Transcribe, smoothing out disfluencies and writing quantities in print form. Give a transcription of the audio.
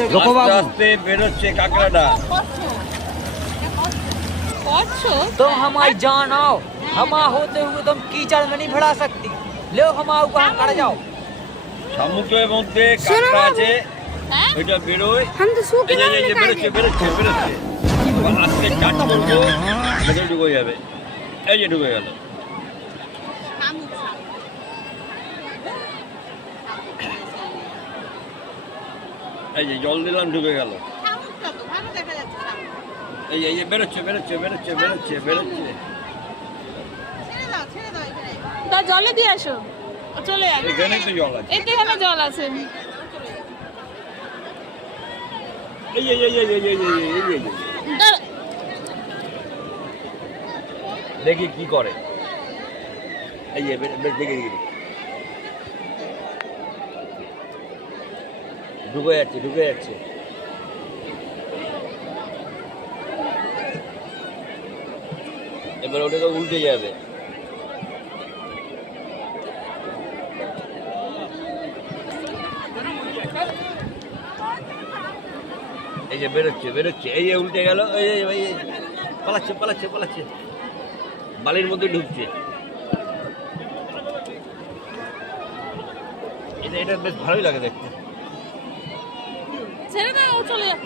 আস্তে আস্তে বেরোচ্ছে কাঁকড়াটা। तुम हमारी जान आओ, हमा होते हुए तुम कीचड़ में नहीं भड़ा सकती। लो हमारे को हम कड़ जाओ। সমুদ্রের মধ্যে কাঁকড়া আছে, এটা বেরোয়। এই যে বেরোচ্ছে বেরোচ্ছে বেরোচ্ছে, আজকে কাট করবো, ভেতরে ঢুকে যাবে। এই যে ঢুকে গেল। এই যে জল দিলাম, ঢুকে গেল। এই যে বেরোচ্ছে বেরোচ্ছে বেরোচ্ছে বেরোচ্ছে বেরোচ্ছে। তা জলে দিয়ে আসো, চলে যাবে। এখানেই তো জল আছে। এখানে জল আছে। এই এই এই এই এই এই এই এই দেখি কি করে। এই যে দেখে দেখি ঢুকে যাচ্ছে ঢুকে যাচ্ছে। এবার ওটাকে উল্টে যাবে। এই যে বেরোচ্ছে বেরোচ্ছে, এই যে উল্টে গেল। এই যে পালাচ্ছে পালাচ্ছে পালাচ্ছে, বালির মধ্যে ঢুকছে। এটা বেশ ভালোই লাগে দেখতে। ছেড়ে দাও, চলে যাও।